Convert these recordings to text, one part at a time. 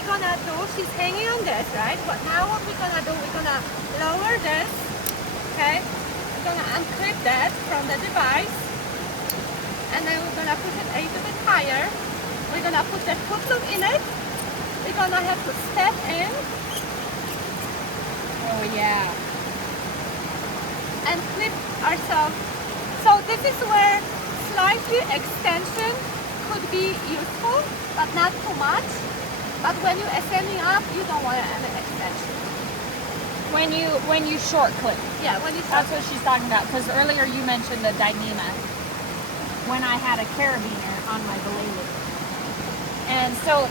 we're gonna do, she's hanging on this, right? But now what we're gonna do, we're gonna lower this, okay? We're gonna unclip that from the device, and then we're gonna put it a little bit higher. We're gonna put the foot loop in it. We're gonna have to step in. Oh yeah. And flip ourselves. So this is where slightly extension could be useful, but not too much. But when you're ascending up, you don't want an extension. When you short clip. Yeah, when you That's what she's talking about. Because earlier you mentioned the Dyneema when I had a carabiner on my belay loop. And so,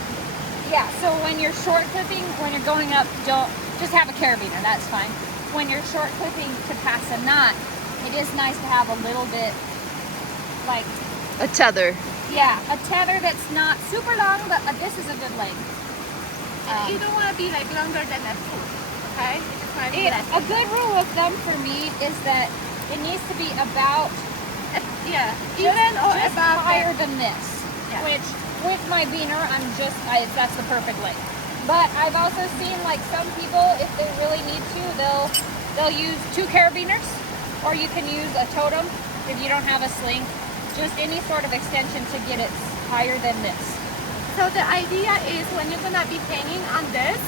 yeah, so when you're short clipping, when you're going up, don't just have a carabiner, that's fine. When you're short clipping to pass a knot, it is nice to have a little bit, like... A tether. Yeah, a tether that's not super long, but this is a good length. You don't want to be like longer than a foot, okay? A good rule of thumb for me is that it needs to be about, yeah, even or just about higher than this. Yeah. Which, with my beaner, that's the perfect length. But I've also seen like some people, if they really need to, they'll use 2 carabiners, or you can use a totem if you don't have a sling. Just any sort of extension to get it higher than this. So the idea is when you're gonna be hanging on this,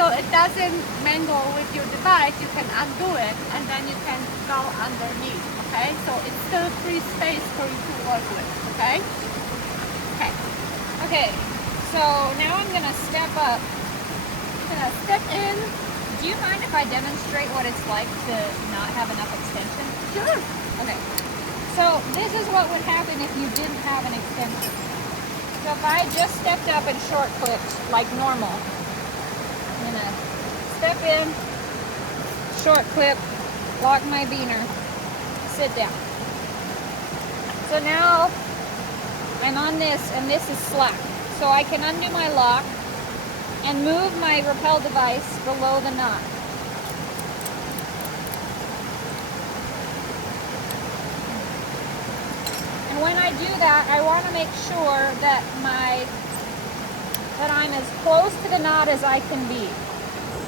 so it doesn't mingle with your device, you can undo it and then you can go underneath, okay? So it's still free space for you to work with, okay? Okay. Okay, so now I'm gonna step up. I'm gonna step in. Do you mind if I demonstrate what it's like to not have enough extension? Sure. Okay. So this is what would happen if you didn't have an extension. So if I just stepped up and short clipped like normal, I'm gonna step in, short clip, lock my beaner, sit down. So now I'm on this and this is slack. So I can undo my lock and move my rappel device below the knot. And when I do that, I want to make sure that I'm as close to the knot as I can be.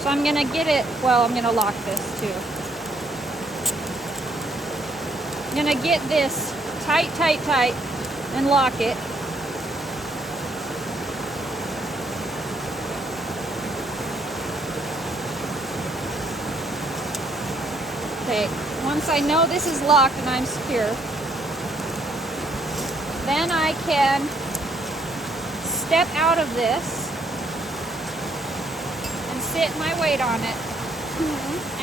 So I'm going to get it, well, I'm going to lock this too. I'm going to get this tight, tight, tight and lock it. Okay, once I know this is locked and I'm secure, then I can step out of this and sit my weight on it.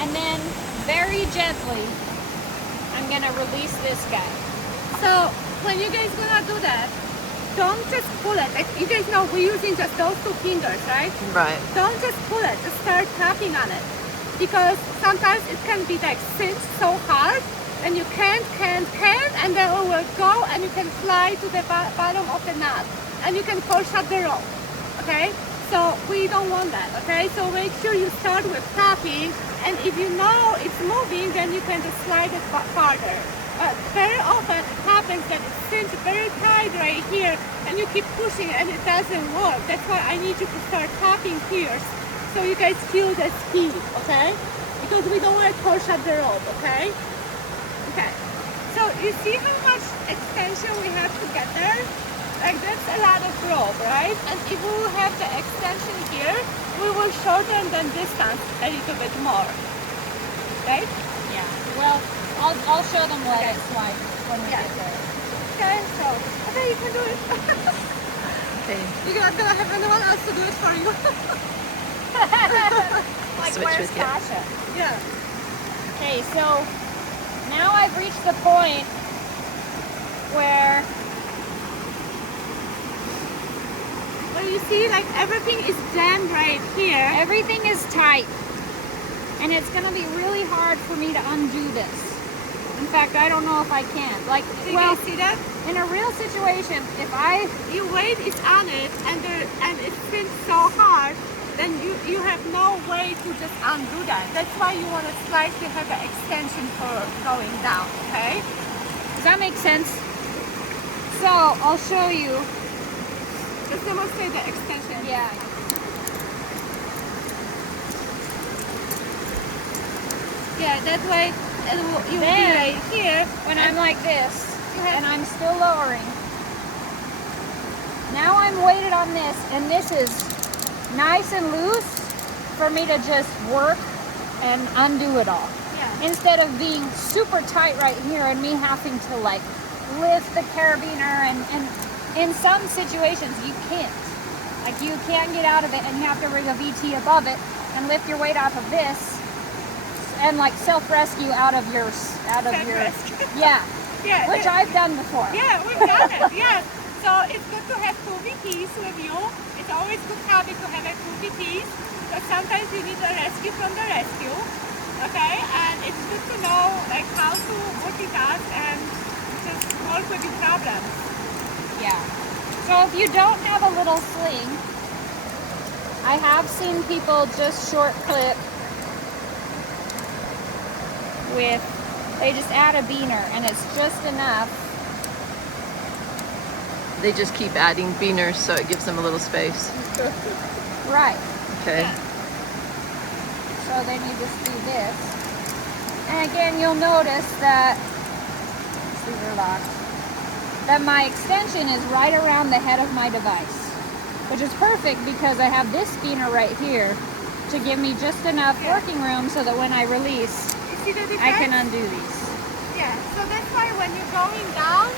And then very gently, I'm gonna release this guy. So when you guys gonna do that, don't just pull it. Like you guys know we're using just those 2 fingers, right? Right. Don't just pull it, just start tapping on it. Because sometimes it can be like cinched so hard and you can't, and then it will go and you can fly to the bottom of the knot and you can pull shut the rope, okay? So we don't want that, okay? So make sure you start with tapping, and if you know it's moving, then you can just slide it farther. Very often it happens that it's cinched very tight right here and you keep pushing and it doesn't work. That's why I need you to start tapping here so you guys feel the speed, okay? Because we don't want to pull shut the rope, okay? Okay, so you see how much extension we have together? Like that's a lot of rope, right? And if we will have the extension here, we will shorten the distance a little bit more, right? Yeah, well, I'll show them what it's like when we get there. Okay, so, okay, you can do it. Okay. You're not gonna have anyone else to do it for you. Like, Switch where's with you. Tasha? Yeah. Okay, so now I've reached the point where You see, like everything is jammed right here. everything is tight. And it's going to be really hard for me to undo this. In fact, I don't know if I can. Like, You well, guys see that? in a real situation, if Your weight is on it, and it feels so hard, then you have no way to just undo that. That's why you want to slightly have an extension for going down, okay? does that make sense? So, I'll show you. Just demonstrate the extension. Yeah. Yeah, that way you will be Then, right here. When I'm like this, and I'm still lowering. Now I'm weighted on this, and this is nice and loose for me to just work and undo it all. Yeah. Instead of being super tight right here and me having to like lift the carabiner, and in some situations you can't. Like you can't get out of it and you have to rig a VT above it and lift your weight off of this and like self-rescue out of your yeah. Yeah. Which I've done before. Yeah, we've done it. Yes. So it's good to have two VTs with you. It's always good habit to have two VTs, but sometimes you need a rescue from the rescue. Okay, and it's good to know like how to multitask and just work with your problems. Yeah. So if you don't have a little sling, I have seen people just short clip with, they just add a beaner and it's just enough. They just keep adding beaners so it gives them a little space. Right. Okay. Yeah. So then you just do this. And again, you'll notice that, these are locked, that my extension is right around the head of my device, which is perfect because I have this spinner right here to give me just enough working room so that when I release, You see the difference? I can undo these. Yeah, so that's why when you're going down,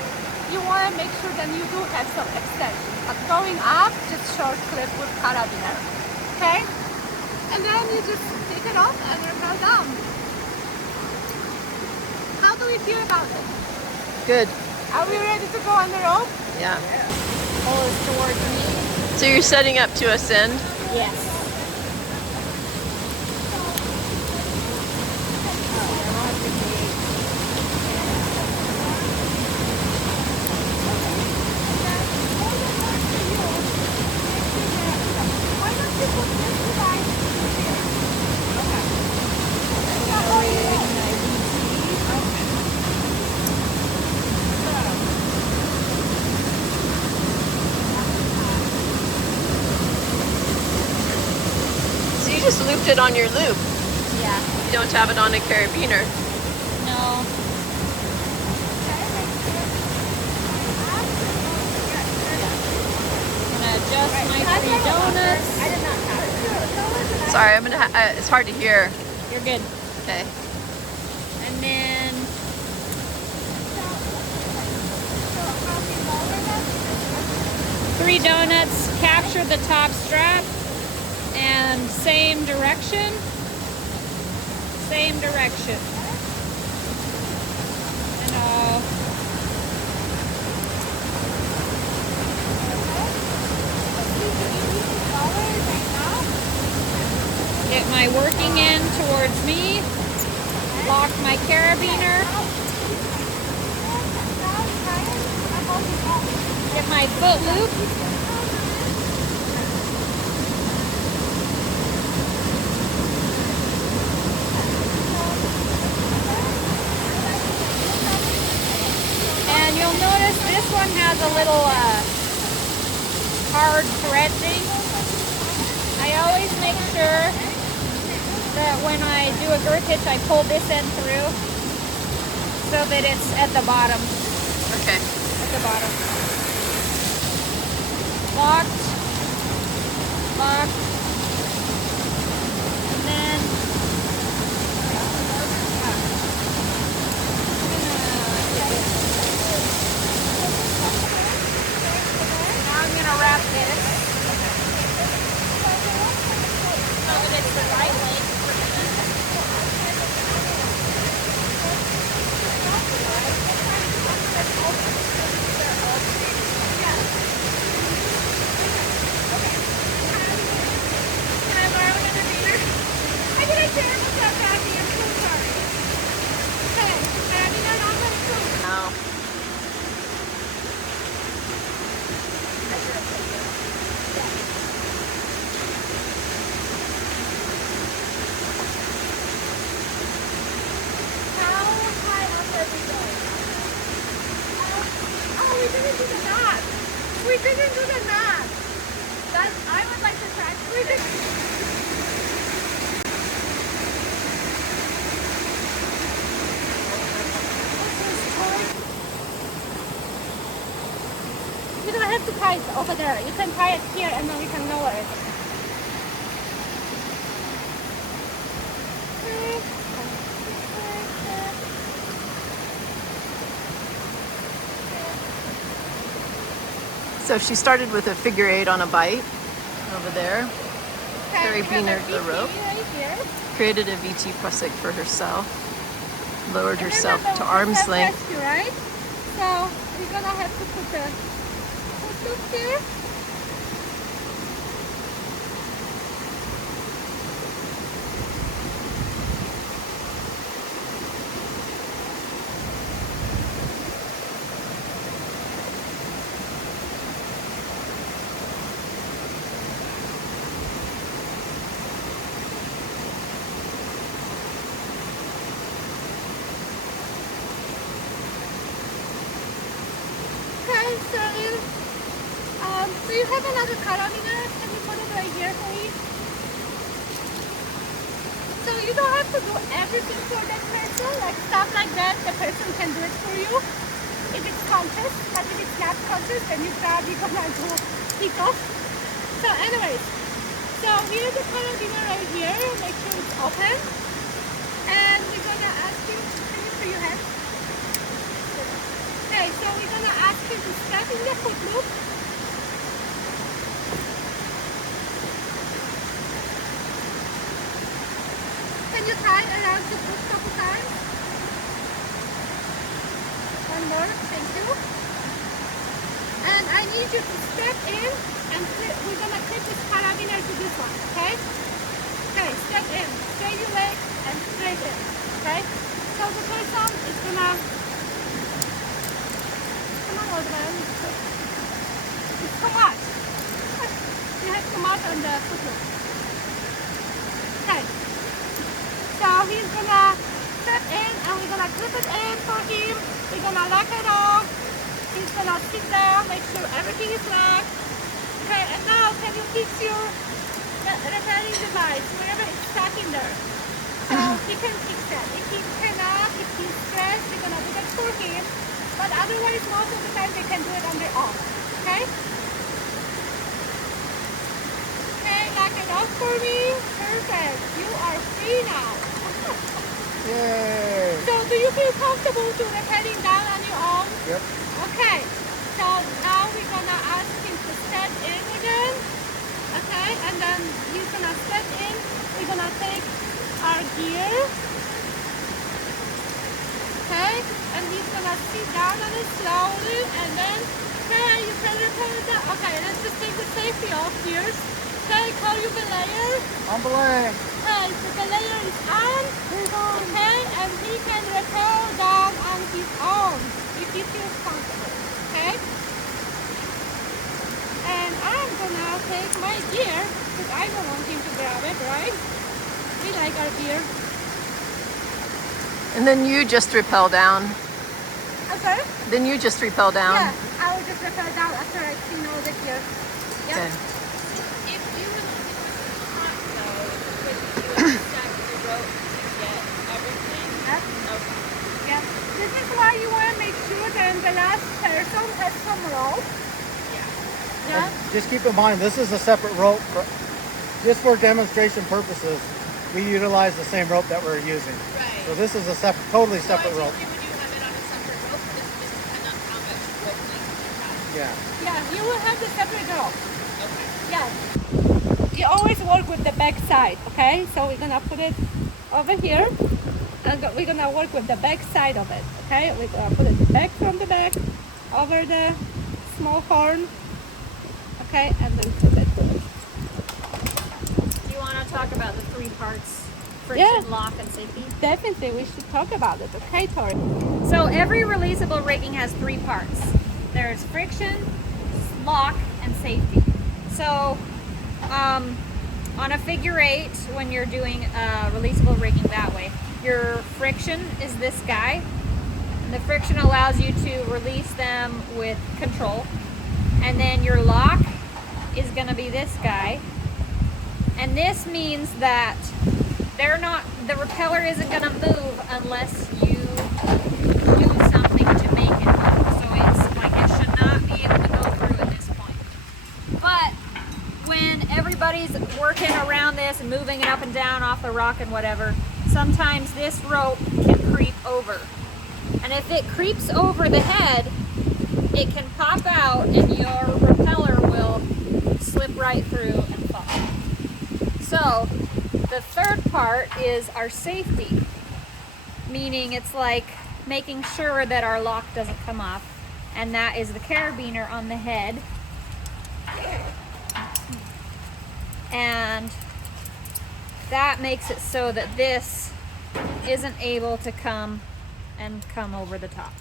you want to make sure that you do have some extension. But going up, just short clip with carabiner. Okay? And then you just take it off and rappel down. How do we feel about it? Good. Are we ready to go on the rope? Yeah. Pull is towards me. So you're setting up to ascend? Yes. So you just looped it on your loop. Yeah. You don't have it on a carabiner. No. I'm gonna adjust my 3 donuts. Sorry, I'm gonna. It's hard to hear. You're good. Okay. And then 3 donuts, capture the top strap, and same direction. Same direction. And get my working end towards me. Lock my carabiner. Get my foot loop. And you'll notice this one has a little hard thread thing. I always make sure that when I do a girth hitch, I pull this end through so that it's at the bottom. Okay. At the bottom. Locked. Locked. And then now I'm gonna wrap this so that it's the right length for me. Now. We didn't do the knot. We didn't do the knot. That I would like to practice. We did. have to tie it over there. You can tie it here and then we can lower it. So she started with a figure 8 on a bite over there. Carabiner the rope. Right here. Created a VT press for herself. Lowered And herself remember, to we arm's have length. rescue, right? So we're gonna have to put the foot loop here. Okay, so you have another carabiner. Can you put it right here for me? So you don't have to do everything for that person, like stuff like that. The person can do it for you if it's conscious, but if it's not conscious, then you probably gonna do pick off. So anyways, so here's the carabiner right here. Make sure it's open, and we're gonna ask you. Can you put your hand? Okay, so we're gonna ask you to step in the foot loop. Can you tie around the foot a couple times? One more, thank you. And I need you to step in and we're gonna clip this carabiner to this one, okay? Okay, step in, straight your leg and straight in, okay? So the person is gonna come on, old man. It's too much. You have too much on the foot loop. Okay. So he's gonna step in and we're gonna clip it in for him. We're gonna lock it off. He's gonna sit down, make sure everything is locked. Okay, and now can you fix your repairing device wherever it's stuck in there? So he can fix that. If he cannot, if he's stressed, we're gonna do that for him. But otherwise, most of the time they can do it on their own. Okay? Okay, lock it off for me. Perfect. You are free now. Yay! So do you feel comfortable to heading down on your own? Yep. Okay. So now we're gonna ask him to step in again. Okay, and then he's gonna step in. We're gonna take our gear. Okay, and he's gonna sit down on it slowly, and then okay, you can repair that. Okay, let's just take the safety off here. Okay, call you the layer. On belay. Okay, so the layer is on. Okay, and he can repair down on his own if he feels comfortable. Okay? And I'm gonna take my gear because I don't want him to grab it, right? We like our gear. And then you just rappel down. Okay? Then you just rappel down. Yeah, I will just repair down after I clean all the gear. Yep. Okay. If you were looking for hot though, could you stack the rope to get everything? Yeah. Okay. Yeah. This is why you want to make sure that the last person has some rope. Yeah. Just keep in mind, this is a separate rope. Just for demonstration purposes, we utilize the same rope that we're using. Right. So this is a totally separate rope. Would you have it on a separate rope? This just depends on how much rope length you have. Yeah. Yeah, you will have the separate rope. Okay. Yeah. You always work with the back side, okay? So we're gonna put it over here and we're gonna work with the back side of it, okay? We're gonna put it back from the back over the small horn, okay? And then put it. Do you want to talk about the three parts? Friction, Yeah. lock, and safety? Definitely, we should talk about it, okay, Tori? So every releasable rigging has three parts. There's friction, lock, and safety. So on a figure 8, when you're doing releasable rigging that way, your friction is this guy. The friction allows you to release them with control. And then your lock is going to be this guy. And this means that the repeller isn't going to move unless you do something to make it move. So it's like it should not be able to go through at this everybody's working around this and moving it up and down off the rock and whatever, sometimes this rope can creep over. And if it creeps over the head, it can pop out and your propeller will slip right through and fall. So the third part is our safety, meaning it's like making sure that our lock doesn't come off, and that is the carabiner on the head. And that makes it so that this isn't able to come over the top.